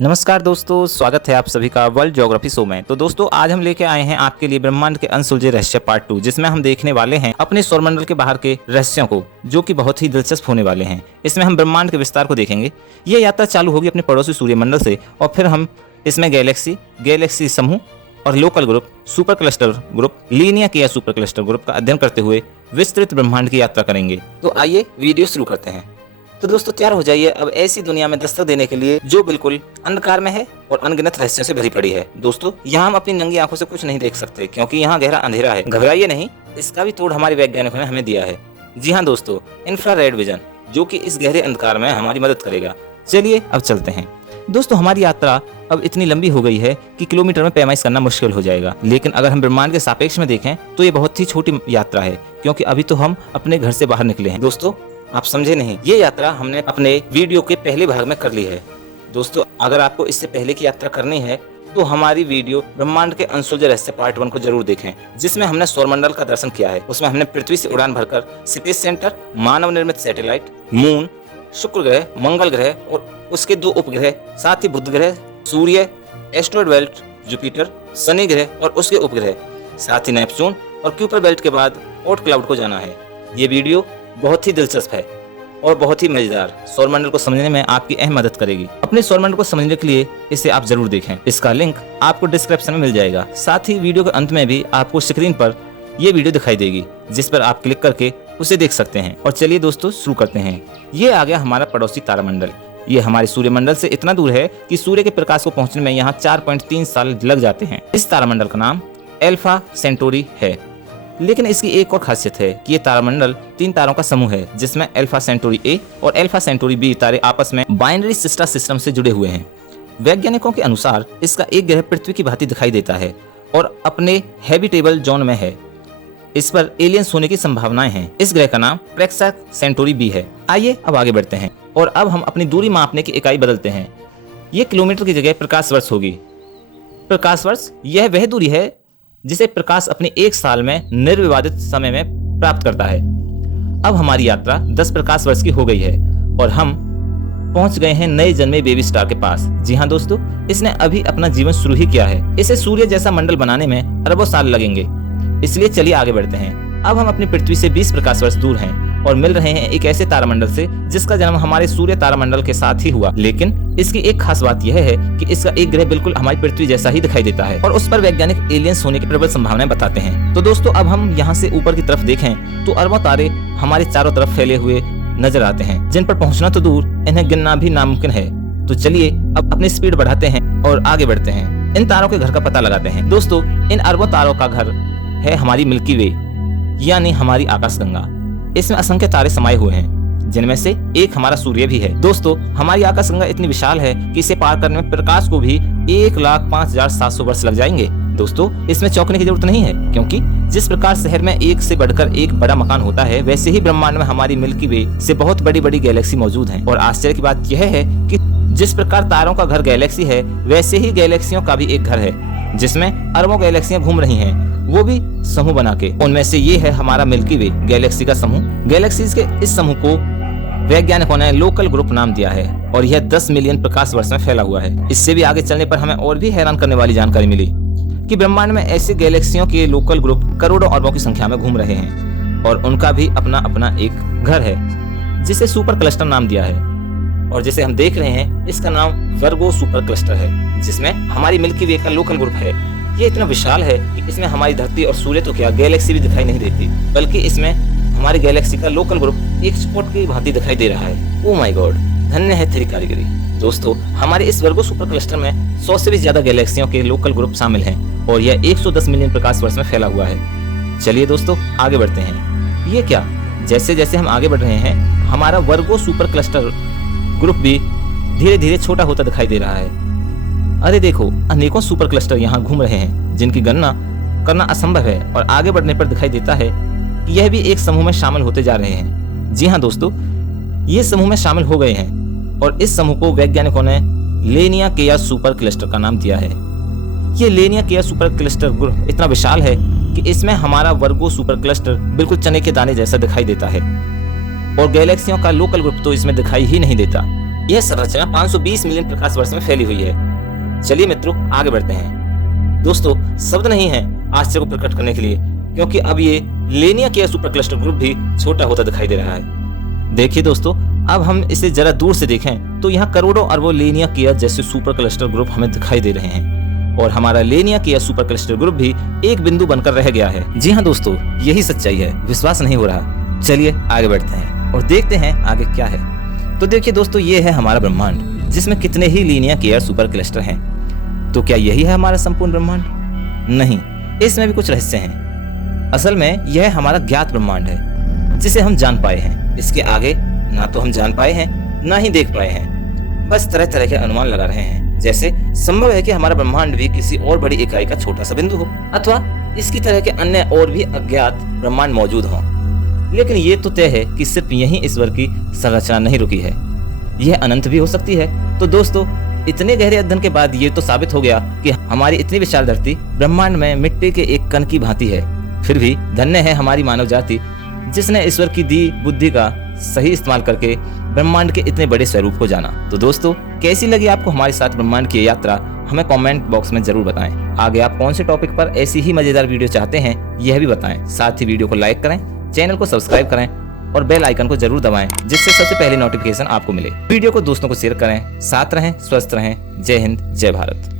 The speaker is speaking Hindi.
नमस्कार दोस्तों, स्वागत है आप सभी का वर्ल्ड ज्योग्राफी शो में। तो दोस्तों आज हम लेके आए हैं आपके लिए ब्रह्मांड के अनसुलझे रहस्य पार्ट 2, जिसमें हम देखने वाले हैं अपने सौरमंडल के बाहर के रहस्यों को, जो कि बहुत ही दिलचस्प होने वाले हैं। इसमें हम ब्रह्मांड के विस्तार को देखेंगे। ये यात्रा चालू होगी अपने पड़ोसी सूर्यमंडल से, और फिर हम इसमें गैलेक्सी समूह और local group, super cluster group, Linnaea super cluster group का अध्ययन करते हुए विस्तृत ब्रह्मांड की यात्रा करेंगे। तो आइए वीडियो शुरू करते हैं। तो दोस्तों तैयार हो जाइए अब ऐसी दुनिया में दस्तक देने के लिए जो बिल्कुल अंधकार में है और अनगिनत रहस्यों से भरी पड़ी है। दोस्तों यहाँ हम अपनी नंगी आंखों से कुछ नहीं देख सकते, क्योंकि यहाँ गहरा अंधेरा है। घबराइए नहीं, इसका भी तोड़ हमारे वैज्ञानिकों ने हमें दिया है। जी हाँ दोस्तों, इंफ्रारेड विजन, जो कि इस गहरे अंधकार में हमारी मदद करेगा। चलिए अब चलते हैं। दोस्तों हमारी यात्रा अब इतनी लंबी हो गई है कि किलोमीटर में पैमाइश करना मुश्किल हो जाएगा, लेकिन अगर हम ब्रह्मांड के सापेक्ष में देखें तो ये बहुत ही छोटी यात्रा है, क्योंकि अभी तो हम अपने घर से बाहर निकले हैं। दोस्तों आप समझे नहीं, ये यात्रा हमने अपने वीडियो के पहले भाग में कर ली है। दोस्तों अगर आपको इससे पहले की यात्रा करनी है तो हमारी वीडियो ब्रह्मांड के अनसुलझे रहस्य पार्ट 1 को जरूर देखें, जिसमें हमने सौरमंडल का दर्शन किया है। उसमें हमने पृथ्वी से उड़ान भरकर स्पेस सेंटर, मानव निर्मित सैटेलाइट, मून, शुक्र ग्रह, मंगल ग्रह और उसके 2 उपग्रह, साथ ही बुध ग्रह, सूर्य, एस्ट्रॉयड बेल्ट, जुपिटर, शनि ग्रह और उसके उपग्रह, साथ ही नेपच्यून और क्यूपर बेल्ट के बाद ओर्ट क्लाउड को जाना है। ये वीडियो बहुत ही दिलचस्प है और बहुत ही मजेदार, सौरमंडल को समझने में आपकी अहम मदद करेगी। अपने सौरमंडल को समझने के लिए इसे आप जरूर देखें। इसका लिंक आपको डिस्क्रिप्शन में मिल जाएगा। साथ ही वीडियो के अंत में भी आपको स्क्रीन पर ये वीडियो दिखाई देगी, जिस पर आप क्लिक करके उसे देख सकते हैं। और चलिए दोस्तों शुरू करते हैं। ये आ गया हमारा पड़ोसी तारामंडल। ये हमारे सूर्यमंडल से इतना दूर है कि सूर्य के प्रकाश को पहुंचने में यहाँ 4.3 साल लग जाते हैं। इस तारामंडल का नाम एल्फा सेंटोरी है, लेकिन इसकी एक और खासियत है कि ये तारामंडल 3 तारों का समूह है, जिसमें अल्फा सेंटोरी ए और अल्फा सेंटोरी बी तारे आपस में बाइनरी सिस्टर सिस्टम से जुड़े हुए हैं। वैज्ञानिकों के अनुसार इसका एक ग्रह पृथ्वी की भांति दिखाई देता है और अपने हैबिटेबल जोन में है। इस पर एलियंस होने की संभावनाएं हैं। इस ग्रह का नाम प्रेक्सा सेंटोरी बी है। आइए अब आगे बढ़ते हैं और अब हम अपनी दूरी मापने की इकाई बदलते हैं। ये किलोमीटर की जगह प्रकाश वर्ष होगी। प्रकाश वर्ष यह वह दूरी है जिसे प्रकाश अपने 1 साल में निर्विवादित समय में प्राप्त करता है। अब हमारी यात्रा 10 प्रकाश वर्ष की हो गई है और हम पहुंच गए हैं नए जन्मे बेबी स्टार के पास। जी हाँ दोस्तों, इसने अभी अपना जीवन शुरू ही किया है। इसे सूर्य जैसा मंडल बनाने में अरबों साल लगेंगे, इसलिए चलिए आगे बढ़ते हैं। अब हम अपनी पृथ्वी से 20 प्रकाश वर्ष दूर हैं और मिल रहे हैं एक ऐसे तारामंडल से जिसका जन्म हमारे सूर्य तारामंडल के साथ ही हुआ। लेकिन इसकी एक खास बात यह है कि इसका एक ग्रह बिल्कुल हमारी पृथ्वी जैसा ही दिखाई देता है और उस पर वैज्ञानिक एलियंस होने की प्रबल संभावनाएं बताते हैं। तो दोस्तों अब हम यहाँ से ऊपर की तरफ देखें तो अरबों तारे हमारे चारों तरफ फैले हुए नजर आते हैं, जिन पर पहुँचना तो दूर, इन्हें गिनना भी नामुमकिन है। तो चलिए अब अपनी स्पीड बढ़ाते हैं और आगे बढ़ते हैं। इन तारों के घर का पता लगाते हैं। दोस्तों इन अरबों तारों का घर है हमारी मिल्की वे, यानी हमारी आकाशगंगा। इसमें असंख्य तारे समाये हुए हैं, जिनमें से एक हमारा सूर्य भी है। दोस्तों हमारी आकाशगंगा इतनी विशाल है कि इसे पार करने में प्रकाश को भी 1,05,700 वर्ष लग जाएंगे। दोस्तों इसमें चौंकने की जरूरत नहीं है, क्योंकि जिस प्रकार शहर में एक से बढ़कर एक बड़ा मकान होता है, वैसे ही ब्रह्मांड में हमारी मिल्की वे से बहुत बड़ी बड़ी गैलेक्सी मौजूद है। और आश्चर्य की बात यह है कि जिस प्रकार तारों का घर गैलेक्सी है, वैसे ही गैलेक्सियों का भी एक घर है, जिसमें अरबों गैलेक्सियां घूम रही हैं, वो भी समूह बना के। उनमें से ये है हमारा मिल्की वे गैलेक्सी का समूह। गैलेक्सीज के इस समूह को वैज्ञानिकों ने लोकल ग्रुप नाम दिया है और यह 10 मिलियन प्रकाश वर्ष में फैला हुआ है। इससे भी आगे चलने पर हमें और भी हैरान करने वाली जानकारी मिली कि ब्रह्मांड में ऐसे गैलेक्सियों के लोकल ग्रुप करोड़ों अरबों की संख्या में घूम रहे हैं और उनका भी अपना अपना एक घर है, जिसे सुपर क्लस्टर नाम दिया है। और जिसे हम देख रहे हैं इसका नाम वर्गो सुपर क्लस्टर है, जिसमें हमारी मिल्की वे का लोकल ग्रुप है। ये इतना विशाल है कि इसमें हमारी धरती और सूर्य तो क्या, गैलेक्सी भी दिखाई नहीं देती, बल्कि इसमें हमारी गैलेक्सी का लोकल ग्रुप एक स्पॉट की भांति दिखाई दे रहा है। ओह माय गॉड, धन्य है तेरी कारीगरी। दोस्तों हमारे इस वर्गो सुपर क्लस्टर में 100 से भी ज्यादा गैलेक्सियों के लोकल ग्रुप शामिल हैं और यह 110 मिलियन प्रकाश वर्ष में फैला हुआ है। चलिए दोस्तों आगे बढ़ते हैं। ये क्या, जैसे जैसे हम आगे बढ़ रहे हैं हमारा वर्गो सुपर क्लस्टर ग्रुप भी धीरे धीरे छोटा होता दिखाई दे रहा है। अरे देखो, अनेकों सुपर क्लस्टर यहाँ घूम रहे हैं, जिनकी गणना करना असंभव है और आगे बढ़ने पर दिखाई देता है कि यह भी एक समूह में शामिल होते जा रहे हैं। जी हाँ दोस्तों, ये समूह में शामिल हो गए हैं और इस समूह को वैज्ञानिकों ने लीनिया सुपर क्लस्टर का नाम दिया है। ये लीनिया सुपर क्लस्टर ग्रुप इतना विशाल है कि इसमें हमारा वर्गो सुपर क्लस्टर बिल्कुल चने के दाने जैसा दिखाई देता है और गैलेक्सियों का लोकल ग्रुप तो इसमें दिखाई ही नहीं देता। यह संरचना 520 मिलियन प्रकाश वर्ष में फैली हुई है। चलिए मित्रों आगे बढ़ते हैं। दोस्तों शब्द नहीं है आश्चर्य को प्रकट करने के लिए, क्योंकि अब ये लेनिया केयर सुपर क्लस्टर ग्रुप भी छोटा होता दिखाई दे रहा है। देखिए दोस्तों, अब हम इसे जरा दूर से देखें तो यहाँ करोड़ों अरबों लेनिया केयर जैसे सुपर क्लस्टर ग्रुप हमें दिखाई दे रहे हैं, और हमारा लेनिया केयर सुपर क्लस्टर ग्रुप भी एक बिंदु बनकर रह गया है। जी हाँ दोस्तों, यही सच्चाई है, विश्वास नहीं हो रहा। चलिए आगे बढ़ते हैं और देखते हैं आगे क्या है। तो देखिए दोस्तों, ये है हमारा ब्रह्मांड, जिसमें कितने ही लीनिया केयर सुपर क्लस्टर हैं। तो क्या यही है हमारा संपूर्ण ब्रह्मांड? नहीं, इसमें भी कुछ रहस्य हैं। असल में यह हमारा ज्ञात ब्रह्मांड है, जिसे हम जान पाए हैं। इसके आगे ना तो हम जान पाए हैं, ना ही देख पाए हैं। बस तरह तरह के अनुमान लगा रहे हैं। जैसे संभव है कि हमारा ब्रह्मांड भी किसी और बड़ी इकाई का छोटा सा बिंदु हो, अथवा इसकी तरह के अन्य और भी अज्ञात ब्रह्मांड मौजूद हों। लेकिन ये तो तय है कि सिर्फ यहीं ईश्वर की संरचना नहीं रुकी है, यह अनंत भी हो सकती है। तो दोस्तों, इतने गहरे अध्ययन के बाद ये तो साबित हो गया कि हमारी इतनी विशाल धरती ब्रह्मांड में मिट्टी के एक कण की भांति है। फिर भी धन्य है हमारी मानव जाति, जिसने ईश्वर की दी बुद्धि का सही इस्तेमाल करके ब्रह्मांड के इतने बड़े स्वरूप को जाना। तो दोस्तों, कैसी लगी आपको हमारे साथ ब्रह्मांड की यात्रा, हमें कमेंट बॉक्स में जरूर बताएं। आगे आप कौन से टॉपिक पर ऐसी ही मजेदार वीडियो चाहते हैं, यह भी बताएं। साथ ही वीडियो को लाइक करें, चैनल को सब्सक्राइब करें और बेल आइकन को जरूर दबाएं, जिससे सबसे पहले नोटिफिकेशन आपको मिले। वीडियो को दोस्तों को शेयर करें। साथ रहें, स्वस्थ रहें। जय हिंद, जय भारत।